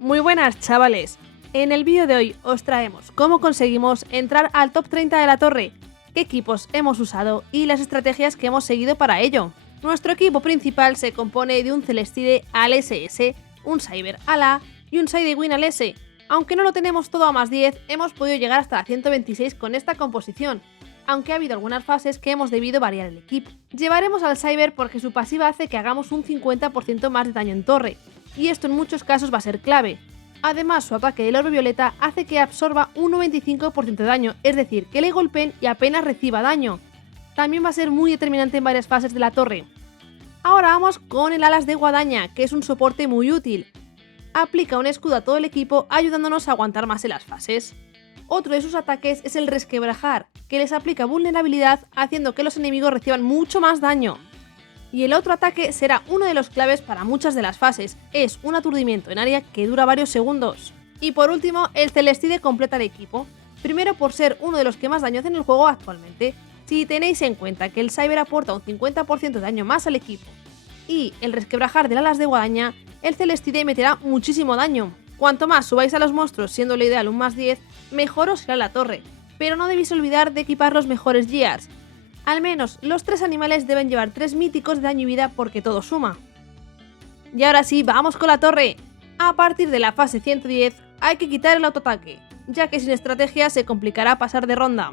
Muy buenas, chavales. En el vídeo de hoy os traemos cómo conseguimos entrar al top 30 de la torre, qué equipos hemos usado y las estrategias que hemos seguido para ello. Nuestro equipo principal se compone de un Celestide al SS, un Cyber al A y un Sidewin al S. Aunque no lo tenemos todo a más 10, hemos podido llegar hasta la 126 con esta composición, aunque ha habido algunas fases que hemos debido variar el equipo. Llevaremos al Cyber porque su pasiva hace que hagamos un 50% más de daño en torre, y esto en muchos casos va a ser clave. Además, su ataque del orbe violeta hace que absorba un 95% de daño, es decir, que le golpeen y apenas reciba daño. También va a ser muy determinante en varias fases de la torre. Ahora vamos con el Alas de Guadaña, que es un soporte muy útil. Aplica un escudo a todo el equipo ayudándonos a aguantar más en las fases. Otro de sus ataques es el Resquebrajar, que les aplica vulnerabilidad haciendo que los enemigos reciban mucho más daño. Y el otro ataque será uno de los claves para muchas de las fases, es un aturdimiento en área que dura varios segundos. Y por último, el Celestide completa el equipo, primero por ser uno de los que más daño hace en el juego actualmente. Si tenéis en cuenta que el Cyber aporta un 50% de daño más al equipo y el Resquebrajar del Alas de Guadaña, el Celestide meterá muchísimo daño. Cuanto más subáis a los monstruos, siendo lo ideal un más 10, mejor os será la torre, pero no debéis olvidar de equipar los mejores gears. Al menos los 3 animales deben llevar 3 míticos de daño y vida porque todo suma. Y ahora sí, vamos con la torre. A partir de la fase 110 hay que quitar el autoataque, ya que sin estrategia se complicará pasar de ronda.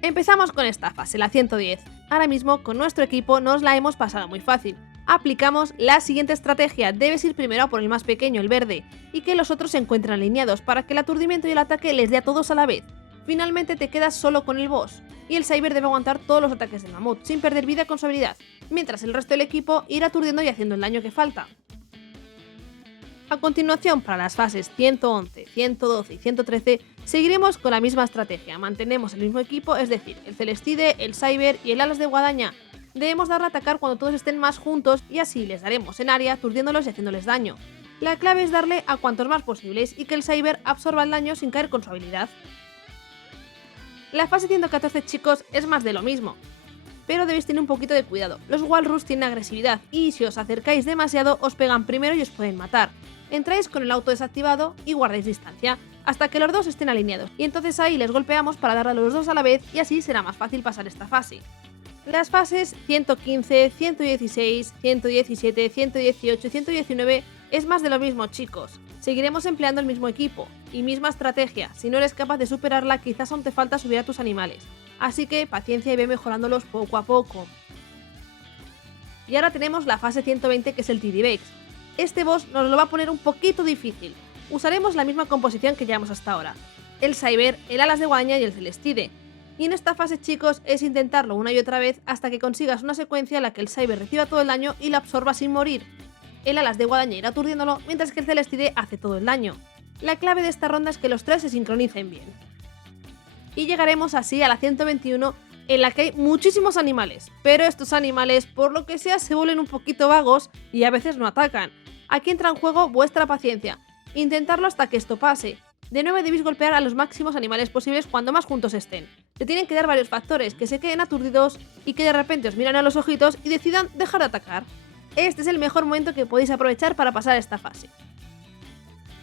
Empezamos con esta fase, la 110. Ahora mismo con nuestro equipo nos la hemos pasado muy fácil. Aplicamos la siguiente estrategia, debes ir primero a por el más pequeño, el verde, y que los otros se encuentren alineados para que el aturdimiento y el ataque les dé a todos a la vez. Finalmente te quedas solo con el boss, y el Cyber debe aguantar todos los ataques del mamut sin perder vida con su habilidad, mientras el resto del equipo irá aturdiendo y haciendo el daño que falta. A continuación, para las fases 111, 112 y 113, seguiremos con la misma estrategia, mantenemos el mismo equipo, es decir, el Celestide, el Cyber y el Alas de Guadaña. Debemos darle a atacar cuando todos estén más juntos y así les daremos en área aturdiéndolos y haciéndoles daño. La clave es darle a cuantos más posibles y que el Cyber absorba el daño sin caer con su habilidad. La fase 114, chicos, es más de lo mismo, pero debéis tener un poquito de cuidado. Los Walrus tienen agresividad y si os acercáis demasiado os pegan primero y os pueden matar. Entráis con el auto desactivado y guardáis distancia, hasta que los dos estén alineados, y entonces ahí les golpeamos para darle a los dos a la vez y así será más fácil pasar esta fase. Las fases 115, 116, 117, 118 y 119 es más de lo mismo, chicos. Seguiremos empleando el mismo equipo y misma estrategia. Si no eres capaz de superarla, quizás aún te falta subir a tus animales. Así que paciencia y ve mejorándolos poco a poco. Y ahora tenemos la fase 120, que es el TD-Vex. Este boss nos lo va a poner un poquito difícil. Usaremos la misma composición que llevamos hasta ahora. El Cyber, el Alas de Guadaña y el Celestide. Y en esta fase, chicos, es intentarlo una y otra vez hasta que consigas una secuencia en la que el Cyber reciba todo el daño y lo absorba sin morir. El Alas de Guadaña irá aturdiéndolo mientras que el Celestide hace todo el daño. La clave de esta ronda es que los tres se sincronicen bien. Y llegaremos así a la 121, en la que hay muchísimos animales, pero estos animales por lo que sea se vuelven un poquito vagos y a veces no atacan. Aquí entra en juego vuestra paciencia, intentarlo hasta que esto pase. De nuevo debéis golpear a los máximos animales posibles cuando más juntos estén. Te tienen que dar varios factores, que se queden aturdidos y que de repente os miran a los ojitos y decidan dejar de atacar. Este es el mejor momento que podéis aprovechar para pasar esta fase.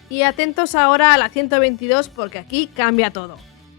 Y atentos ahora a la 122 porque aquí cambia todo.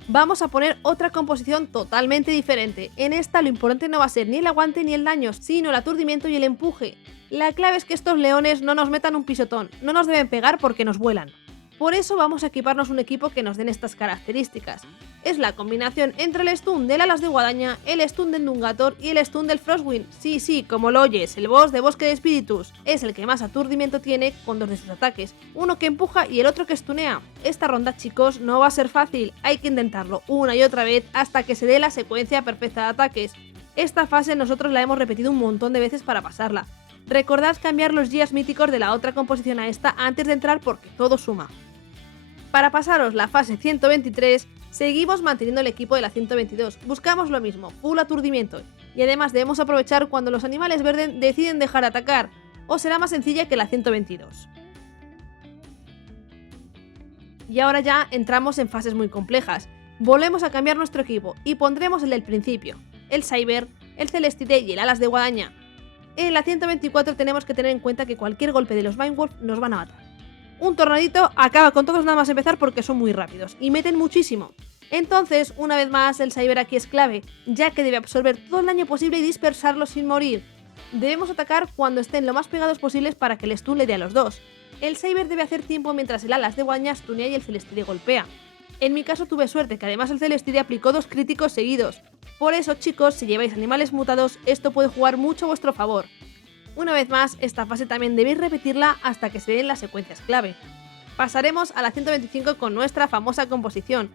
Vamos a poner otra composición totalmente diferente. En esta lo importante no va a ser ni el aguante ni el daño, sino el aturdimiento y el empuje. La clave es que estos leones no nos metan un pisotón, no nos deben pegar porque nos vuelan. Por eso vamos a equiparnos un equipo que nos den estas características. Es la combinación entre el stun del Alas de Guadaña, el stun del Dungator y el stun del Frostwind. Sí, como lo oyes, el boss de Bosque de Espíritus. Es el que más aturdimiento tiene con dos de sus ataques, uno que empuja y el otro que stunea. Esta ronda, chicos, no va a ser fácil, hay que intentarlo una y otra vez hasta que se dé la secuencia perfecta de ataques. Esta fase nosotros la hemos repetido un montón de veces para pasarla. Recordad cambiar los gears míticos de la otra composición a esta antes de entrar porque todo suma. Para pasaros la fase 123, seguimos manteniendo el equipo de la 122, buscamos lo mismo, full aturdimiento, y además debemos aprovechar cuando los animales verdes deciden dejar de atacar, o será más sencilla que la 122. Y ahora ya entramos en fases muy complejas, volvemos a cambiar nuestro equipo y pondremos el del principio, el Cyber, el Celestide y el Alas de Guadaña. En la 124 tenemos que tener en cuenta que cualquier golpe de los Vinewolf nos van a matar. Un tornadito acaba con todos nada más empezar porque son muy rápidos y meten muchísimo. Entonces, una vez más, el Cyber aquí es clave, ya que debe absorber todo el daño posible y dispersarlo sin morir. Debemos atacar cuando estén lo más pegados posibles para que el stun le dé a los dos. El Cyber debe hacer tiempo mientras el Alas de Guadaña stunea y el Celestide golpea. En mi caso tuve suerte que además el Celestide aplicó 2 críticos seguidos. Por eso, chicos, si lleváis animales mutados, esto puede jugar mucho a vuestro favor. Una vez más, esta fase también debéis repetirla hasta que se den las secuencias clave. Pasaremos a la 125 con nuestra famosa composición,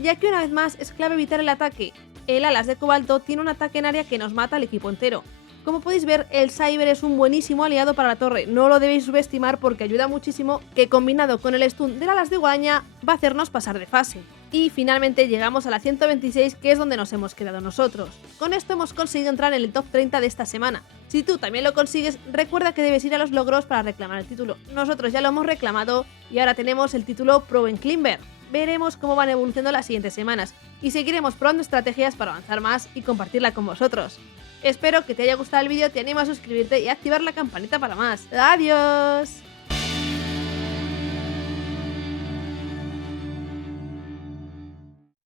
ya que una vez más es clave evitar el ataque. El Alas de Cobalto tiene un ataque en área que nos mata al equipo entero. Como podéis ver, el Cyber es un buenísimo aliado para la torre, no lo debéis subestimar porque ayuda muchísimo, que combinado con el stun del Alas de Guadaña va a hacernos pasar de fase. Y finalmente llegamos a la 126, que es donde nos hemos quedado nosotros. Con esto hemos conseguido entrar en el top 30 de esta semana. Si tú también lo consigues, recuerda que debes ir a los logros para reclamar el título. Nosotros ya lo hemos reclamado y ahora tenemos el título Pro en Climber. Veremos cómo van evolucionando las siguientes semanas y seguiremos probando estrategias para avanzar más y compartirla con vosotros. Espero que te haya gustado el vídeo, te animo a suscribirte y a activar la campanita para más. ¡Adiós!